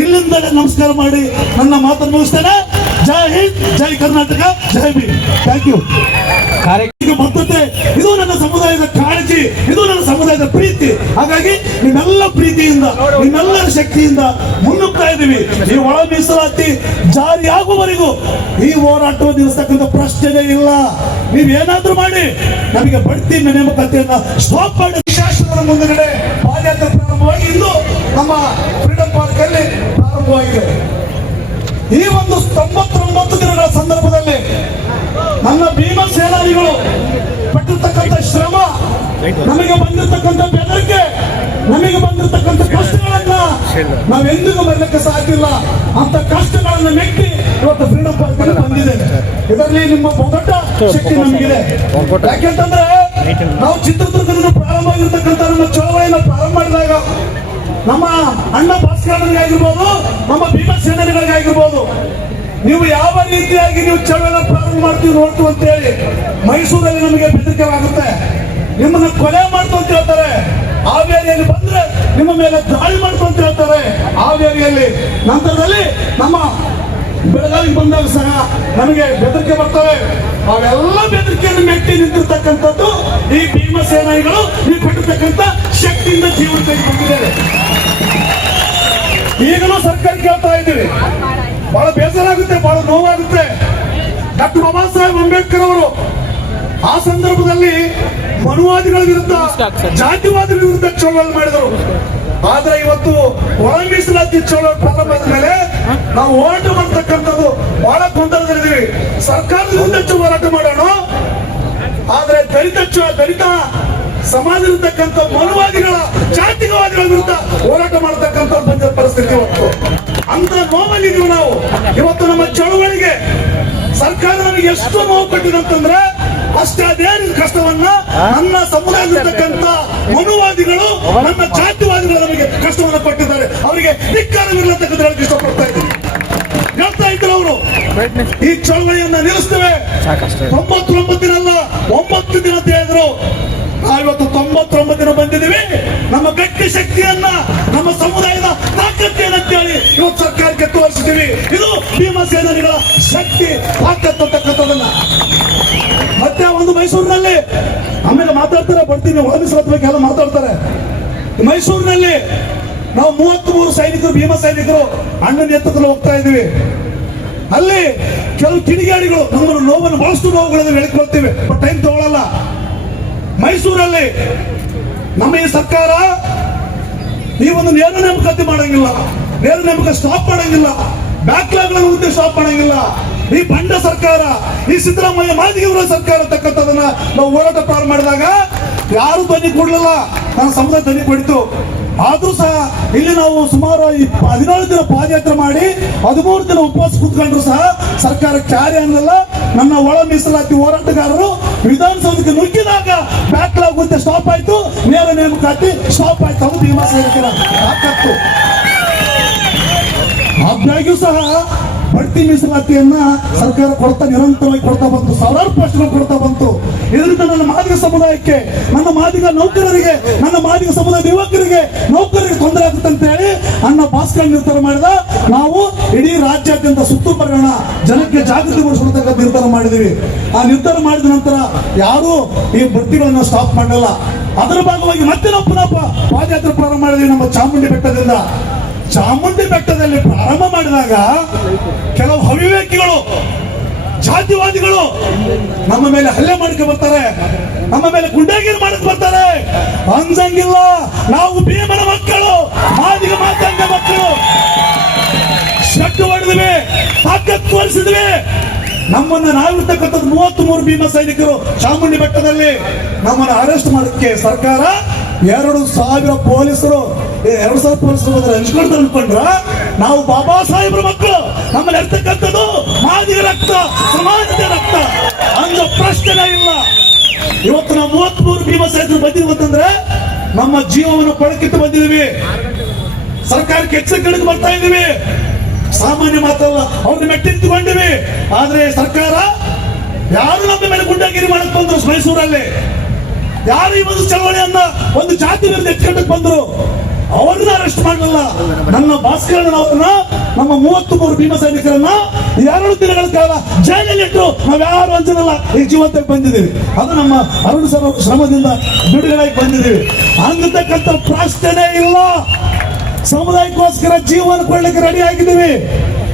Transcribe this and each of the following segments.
ಇಲ್ಲಿಂದಲೇ ನಮಸ್ಕಾರ ಮಾಡಿ ನನ್ನ ಮಾತನ್ನು ಮುಗಿಸ್ತೇನೆ. ಜೈ ಹಿಂದ್, ಜೈ ಕರ್ನಾಟಕ, ಜೈ ಬಿ ಥ್ಯಾಂಕ್ ಯು ಬದ್ಧತೆ, ಇದು ನನ್ನ ಸಮುದಾಯದ ಕಾಳಜಿ, ಇದು ನನ್ನ ಸಮುದಾಯದ ಪ್ರೀತಿ. ಹಾಗಾಗಿ ನಿಮ್ಮೆಲ್ಲ ಪ್ರೀತಿಯಿಂದ, ನಿಮ್ಮೆಲ್ಲರ ಶಕ್ತಿಯಿಂದ ಮುನ್ನುಗ್ತಾ ಇದ್ದೀವಿ. ಈ ಒಳ ಮೀಸಲಾತಿ ಜಾರಿ ಆಗುವವರೆಗೂ ಈ ಹೋರಾಟವನ್ನು ನಿಲ್ಲಿಸ್ತಕ್ಕಂಥ ಪ್ರಶ್ನೆ ಇಲ್ಲ. ನೀವೇನಾದ್ರೂ ಮಾಡಿ, ನಮಗೆ ಬಡ್ತಿ ನೇಮಕಾತಿಯನ್ನ ಸ್ಟಾಪ್ ಮಾಡಿ. ಮುಂದಿನ ಮುಂದುಗಡೆ ಪಾದಯಾತ್ರೆ ಪ್ರಾರಂಭವಾಗಿ ಇಂದು ನಮ್ಮ ಫ್ರೀಡಂ ಪ್ರಾರಂಭವಾಗಿದೆ ಈ ಒಂದು ತೊಂಬತ್ತೊಂಬತ್ತು ದಿನಗಳ ಸಂದರ್ಭದಲ್ಲಿ ನನ್ನ ಭೀಮ ಸೇನಾನಿಗಳು ಪಟ್ಟಿರ್ತಕ್ಕಂಥ ಶ್ರಮ, ನಮಗೆ ಬಂದಿರತಕ್ಕಂಥ ಬೆದರಿಕೆ, ನಮಗೆ ಬಂದಿರತಕ್ಕಂಥ ಕಷ್ಟಗಳನ್ನ ನಾವೆಂದಿಗೂ ಬರಲಿಕ್ಕೆ ಸಾಧ್ಯವಿಲ್ಲ. ಅಂತ ಕಷ್ಟಗಳನ್ನ ಮೆಟ್ಟಿ ಇವತ್ತು ಫ್ರೀಡಂ ಪಾರ್ಕ್ ಬಂದಿದೆ. ಇದರಲ್ಲಿ ನಿಮ್ಮ ದೊಡ್ಡ ಶಕ್ತಿ ನಮಗಿದೆ. ಯಾಕೆಂತಂದ್ರೆ ನಾವು ಚಿತ್ರದುರ್ಗದಿಂದ ಪ್ರಾರಂಭ ಆಗಿರ್ತಕ್ಕಂಥ ನಮ್ಮ ಚಳವಳಿಯನ್ನು ಪ್ರಾರಂಭ ಮಾಡಿದಾಗ ನಮ್ಮ ಅಣ್ಣ ಭಾಸ್ಕರನಿಗಾಗಿರ್ಬೋದು, ನಮ್ಮ ಭೀಮಸೇನರಿಗಾಗಿರ್ಬೋದು, ನೀವು ಯಾವ ರೀತಿಯಾಗಿ ನೀವು ಚಳವಳಿಯನ್ನು ಪ್ರಾರಂಭ ಮಾಡ್ತೀವಿ ನೋಡ್ತು ಅಂತ ಹೇಳಿ ಮೈಸೂರಲ್ಲಿ ನಮಗೆ ಬೆದರಿಕೆವಾಗುತ್ತೆ ನಿಮ್ಮನ್ನ ಕೊಲೆ ಮಾಡ್ತು ಅಂತ ಹೇಳ್ತಾರೆ. ಹಾವೇರಿಯಲ್ಲಿ ಬಂದ್ರೆ ನಿಮ್ಮ ಮೇಲೆ ದಾಳಿ ಮಾಡ್ತು ಅಂತ ಹೇಳ್ತಾರೆ. ಹಾವೇರಿಯಲ್ಲಿ ನಂತರದಲ್ಲಿ ಬೆಳಗಾವಿಗೆ ಬಂದಾಗ ಸಹ ನಮಗೆ ಬೆದರಿಕೆ ಬರ್ತವೆ. ಅವೆಲ್ಲ ಬೆದರಿಕೆಯನ್ನು ಮೆಟ್ಟಿ ನಿಂತಿರ್ತಕ್ಕಂಥದ್ದು ಈ ಭೀಮಸೇನಾಯಿಗಳು ನೀವು ಕೊಟ್ಟಿರ್ತಕ್ಕಂಥ ಶಕ್ತಿಯಿಂದ ಜೀವನ ತೆಗೆದುಕೊಂಡಿದ್ದಾರೆ. ಈಗಲೂ ಸರ್ಕಾರ ಕೇಳ್ತಾ ಇದ್ದೀವಿ ಬಹಳ ಬೇಸರ ಆಗುತ್ತೆ ಬಹಳ ನೋವಾಗುತ್ತೆ. ಡಾಕ್ಟರ್ ಬಾಬಾ ಸಾಹೇಬ್ ಅಂಬೇಡ್ಕರ್ ಅವರು ಆ ಸಂದರ್ಭದಲ್ಲಿ ಮನುವಾದಿಗಳ ವಿರುದ್ಧ, ಜಾತಿವಾದಿಗಳ ವಿರುದ್ಧ ಚಳವಳಿ ಮಾಡಿದರು. ಆದ್ರೆ ಇವತ್ತು ಒಳ ಮೀಸಲಾತಿ ಚಳವಳಿ ಪ್ರಾರಂಭ ಆದ ಮೇಲೆ ನಾವು ಹೋರಾಟ ಮಾಡ್ತಕ್ಕಂಥದ್ದು ಬಹಳ ಗೊಂದಲದಲ್ಲಿದ್ದೀವಿ. ಸರ್ಕಾರದ ವಿರುದ್ಧ ಹೋರಾಟ ಮಾಡೋಣ. ಆದ್ರೆ ದಲಿತ ದಲಿತ ಸಮಾಜದಲ್ಲಿರ್ತಕ್ಕಂಥ ಇರತಕ್ಕಂಥ ಮನುವಾದಿಗಳ ಜಾತಿಕವಾದಿಗಳ ವಿರುದ್ಧ ಹೋರಾಟ ಮಾಡತಕ್ಕಂಥ ಬಂದ ಪರಿಸ್ಥಿತಿ ಇವತ್ತು ಅಂತ ನೋವಲ್ಲಿದ್ದೀವಿ ನಾವು. ಇವತ್ತು ನಮ್ಮ ಚಳುವಳಿಗೆ ಸರ್ಕಾರ ನಮಗೆ ಎಷ್ಟು ನೋವು ಕೊಟ್ಟಿದೆ ಅಂತಂದ್ರೆ ಅಷ್ಟೇ ಅದೇನು ಕಷ್ಟವನ್ನ ನನ್ನ ಸಮುದಾಯದಲ್ಲಿರ್ತಕ್ಕಂಥ ಮನುವಾದಿಗಳು ನನ್ನ ನಿಲ್ಲಿಸ್ತೇವೆ ತೊಂಬತ್ತೊಂಬತ್ತು ದಿನ ಅಲ್ಲ ಒಂಬತ್ತು ದಿನ ಅಂತ ಹೇಳಿದ್ರು ನಾವಿವತ್ತು ತೊಂಬತ್ತೊಂಬತ್ತು ದಿನ ಬಂದಿದ್ದೀವಿ. ನಮ್ಮ ಗಟ್ಟಿ ಶಕ್ತಿಯನ್ನ, ನಮ್ಮ ಸಮುದಾಯದ ತಾಕತ್ತೇನ ಅಂತೇಳಿ ಇವತ್ತು ಸರ್ಕಾರಕ್ಕೆ ತೋರಿಸಿದ್ದೀವಿ ಇದು ಭೀಮಸೇನಿಗಳ ಶಕ್ತಿ ತಾಕತ್ತು ಮತ್ತೆ ಒಂದು ಮೈಸೂರಿನಲ್ಲಿ, ಆಮೇಲೆ ಮಾತಾಡ್ತಾರೆ, ಬರ್ತೀನಿ ಬಗ್ಗೆ ಎಲ್ಲ ಮಾತಾಡ್ತಾರೆ. ಮೈಸೂರಿನಲ್ಲಿ ನಾವು ಮೂವತ್ತ್ ಮೂರು ಸೈನಿಕರು, ಭೀಮ ಸೈನಿಕರು ಅಣ್ಣನ ನೇತೃತ್ವದಲ್ಲಿ ಹೋಗ್ತಾ ಇದ್ದೀವಿ. ಅಲ್ಲಿ ಕೆಲವು ಕಿಡಿಗಾಡಿಗಳು ನಮ್ಮನ್ನು ನೋವನ್ನು, ಬಹಳಷ್ಟು ನೋವುಗಳನ್ನು ಹೇಳಿಕೊಳ್ತೇವೆ. ಬಟ್ ಟೈಮ್ ತಗೊಳ್ಳಲ್ಲ ಮೈಸೂರಲ್ಲಿ ನಮ್ಮ ಈ ಸರ್ಕಾರ ನೀವೊಂದು ನೇರ ನೇಮಕಾತಿ ಮಾಡಂಗಿಲ್ಲ. ನೇರ ನೇಮಕ ಸ್ಟಾಪ್ ಮಾಡಂಗಿಲ್ಲ. ಬ್ಯಾಕ್ಲಾಗ್ ಉದ್ದೇಶ ಸ್ಟಾಪ್ ಮಾಡಂಗಿಲ್ಲ. ಈ ಬಂಡ ಸರ್ಕಾರ, ಈ ಸಿದ್ದರಾಮಯ್ಯ ಮಾದಿಗರ ಸರ್ಕಾರ ತಕ್ಕಂಥದನ್ನ ನಾವು ಹೋರಾಟ ಪ್ರಾರಂಭ ಮಾಡಿದಾಗ ಯಾರು ಧ್ವನಿ ಕೊಡ್ಲಿಲ್ಲ. ನನ್ನ ಸಮುದಾಯ ಧ್ವನಿ ಕೊಡಿತು. ಆದ್ರೂ ಸಹ ಇಲ್ಲಿ ನಾವು ಸುಮಾರು ಹದಿನೇಳು ದಿನ ಪಾದಯಾತ್ರೆ ಮಾಡಿ, ಹದಿಮೂರು ದಿನ ಉಪವಾಸ ಕೂತ್ಕೊಂಡ್ರು ಸಹ ಸರ್ಕಾರ ಕಾರ್ಯ ಅನ್ನಲ್ಲ ನನ್ನ ಒಳ ಮೀಸಲಾತಿ ಹೋರಾಟಗಾರರು ವಿಧಾನಸೌಧಕ್ಕೆ ನುಗ್ಗಿದಾಗ ಬ್ಯಾಕ್ಲಾಗ್ ಆಗುತ್ತೆ ಸ್ಟಾಪ್ ಆಯ್ತು. ನೇರ ನೇಮಕಾತಿ ಸ್ಟಾಪ್ ಆಯ್ತು. ಅವ್ರು ಸೈನಿಕರ ತಾಕತ್ತು ಆದಾಗ್ಯೂ ಸಹ ಬಡ್ತಿ ಮೀಸಲಾತಿಯನ್ನ ಸರ್ಕಾರ ಕೊಡ್ತಾ ನಿರಂತರವಾಗಿ ಕೊಡ್ತಾ ಬಂತು. ಸಾವಿರಾರು ಪ್ರಶ್ನೆ ಕೊಡ್ತಾ ಬಂತು. ಇದರಿಂದ ನನ್ನ ಮಾದಿಗ ಸಮುದಾಯಕ್ಕೆ, ನನ್ನ ಮಾದಿಗ ನೌಕರರಿಗೆ, ನನ್ನ ಮಾದಿಗ ಸಮುದಾಯದ ಯುವಕರಿಗೆ ನೌಕರರಿಗೆ ತೊಂದರೆ ಆಗುತ್ತೆ ಅಂತ ಹೇಳಿ ಅನ್ನ ಭಾಸ್ಕರ್ ನಿರ್ಧಾರ ಮಾಡಿದ. ನಾವು ಇಡೀ ರಾಜ್ಯಾದ್ಯಂತ ಸುತ್ತು ಪ್ರಕರಣ ಜನಕ್ಕೆ ಜಾಗೃತಿ ಮೂಡಿಸ್ಕೊಡ್ತಕ್ಕಂಥ ನಿರ್ಧಾರ ಮಾಡಿದೀವಿ. ಆ ನಿರ್ಧಾರ ಮಾಡಿದ ನಂತರ ಯಾರು ಈ ಬಡ್ತಿಗಳನ್ನ ಸ್ಟಾಪ್ ಮಾಡಲ್ಲ ಅದರ ಭಾಗವಾಗಿ ಮತ್ತೆ ನಾವು ಪುನಃ ಪಾದಯಾತ್ರೆ ಪ್ರಾರಂಭ ಮಾಡಿದ್ವಿ ನಮ್ಮ ಚಾಮುಂಡಿ ಬೆಟ್ಟದಿಂದ. ಚಾಮುಂಡಿ ಬೆಟ್ಟದಲ್ಲಿ ಪ್ರಾರಂಭ ಮಾಡಿದಾಗ ಕೆಲವು ಅವಿವೇಕಿಗಳು, ಜಾತಿವಾದಿಗಳು ನಮ್ಮ ಮೇಲೆ ಹಲ್ಲೆ ಮಾಡಕ್ಕೆ ಬರ್ತಾರೆ. ನಮ್ಮ ಮೇಲೆ ಗುಂಡಾಗಿರಿ ಮಾಡಕ್ ಬರ್ತಾರೆ. ಅಂಜಂಗಿಲ್ಲ, ನಾವು ಭೀಮನ ಮಕ್ಕಳು, ಮಾದಿಗೆ ಮಾತಂಗ ಮಕ್ಕಳು. ಶಟ್ಟು ಹೊಡೆದ್ವಿ ತಾಕತ್ ತೋರಿಸಿದ್ವಿ. ನಮ್ಮನ್ನ ನಾವಿರ್ತಕ್ಕಂಥದ್ದು ಮೂವತ್ತ್ ಮೂರು ಭೀಮ ಸೈನಿಕರು ಚಾಮುಂಡಿ ಬೆಟ್ಟದಲ್ಲಿ ನಮ್ಮನ್ನ ಅರೆಸ್ಟ್ ಮಾಡಕ್ಕೆ ಸರ್ಕಾರ ಎರಡು ಸಾವಿರ ಪೊಲೀಸರು ಎರಡು ಸಾವಿರ ಪೊಲೀಸರು ಹೋದ್ರೆ ಹಂಚ್ಕೊಳ್ತಾರೆ ಅನ್ಕೊಂಡ್ರ? ನಾವು ಬಾಬಾ ಸಾಹೇಬ್ರ ಮಕ್ಕಳು. ನಮ್ಮಲ್ಲಿ ಇರ್ತಕ್ಕಂಥದ್ದು ಮಾದಿಗ ರಕ್ತ, ಸಮಾಜದ ರಕ್ತ. ಅಂದ ಪ್ರಶ್ನೆ ಇಲ್ಲ. ಇವತ್ತು ನಾವು ಮೂವತ್ತ್ ಮೂರು ಭೀಮ ಸೈನಿಕರು ಬಂದಿದ್ದೀವಿ ಅಂತಂದ್ರೆ ನಮ್ಮ ಜೀವವನ್ನು ಪಳಕಿತ್ತು ಬಂದಿದ್ದೀವಿ. ಸರ್ಕಾರಕ್ಕೆ ಎಚ್ಚರಿಕೆ ಬರ್ತಾ ಇದ್ದೀವಿ. ಸಾಮಾನ್ಯ ಮಾತಲ್ಲ, ಅವ್ರನ್ನ ಮೆಟ್ಟಿನಿಂತುಕೊಂಡಿವಿ ಆದ್ರೆ ಸರ್ಕಾರ ಯಾರು ನಮ್ಮ ಮೇಲೆ ಗುಂಡಾಗಿರಿ ಮಾಡಕ್ ಬಂದ್ರು ಮೈಸೂರಲ್ಲಿ? ಯಾರು ಈ ಒಂದು ಚಳವಳಿಯನ್ನ ಒಂದು ಜಾತಿ ಮೇಲೆ ಎತ್ಕೊಂಡಕ್ ಬಂದ್ರು? ಅವ್ರನ್ನ ಅರೆಸ್ಟ್ ಮಾಡಲ್ಲ. ನನ್ನ ಭಾಸ್ಕರ ಅವರನ್ನ ನಮ್ಮ ಮೂವತ್ತು ಮೂರು ಭೀಮ ಸೈನಿಕರನ್ನ ಎರಡು ದಿನಗಳ ಕಾಲ ಜೈಲಲ್ಲಿಟ್ಟು ನಾವು ಯಾರು ಅಂಜನಲ್ಲ, ಈ ಜೀವಂತಕ್ಕೆ ಬಂದಿದ್ದೀವಿ. ಅದು ನಮ್ಮ ಅರುಣ್ ಸರ್ ಶ್ರಮದಿಂದ ಬಿಡುಗಡೆಗೆ ಬಂದಿದ್ದೀವಿ. ಹಂಗತಕ್ಕಂಥ ಪ್ರಶ್ನೆನೇ ಇಲ್ಲ. ಸಮುದಾಯಕ್ಕೋಸ್ಕರ ಜೀವನ ಕೊಡ್ಲಿಕ್ಕೆ ರೆಡಿ ಆಗಿದ್ದೀವಿ.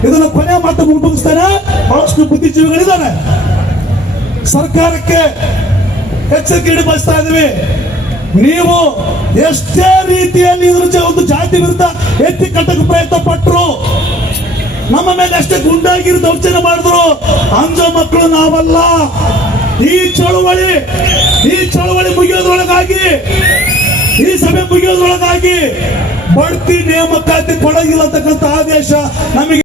ಇದನ್ನ ಕೊನೆ ಮಾತು ಮುಗಿಸ್ತಾನೆ. ಬಹಳಷ್ಟು ಬುದ್ಧಿಜೀವಿಗಳಿದ್ದಾನೆ ಸರ್ಕಾರಕ್ಕೆ ಎಚ್ಚರಿಕೆ ನೀಡಿ ಬಯಸ್ತಾ ಇದ್ದೀವಿ. ನೀವು ಎಷ್ಟೇ ರೀತಿಯಲ್ಲಿ ಇದ್ರ ಒಂದು ಜಾತಿ ವಿರುದ್ಧ ಎತ್ತಿ ಕಟ್ಟಕ್ಕೆ ಪ್ರಯತ್ನ ಪಟ್ಟರು ನಮ್ಮ ಮೇಲೆ ಅಷ್ಟೇ ಗುಂಡಾಗಿರು ದೌರ್ಜನ್ಯ ಮಾಡಿದ್ರು. ಅಂಜೋ ಮಕ್ಕಳು ನಾವಲ್ಲ. ಈ ಚಳುವಳಿ ಈ ಚಳುವಳಿ ಮುಗಿಯೋದ್ರೊಳಗಾಗಿ, ಈ ಸಭೆ ಮುಗಿಯೋದ್ರೊಳಗಾಗಿ ಬಡ್ತಿ, ನೇಮಕಾತಿ ಕೊಡಗಿಲ್ಲ ಅಂತಕ್ಕಂಥ ಆದೇಶ ನಮಗೆ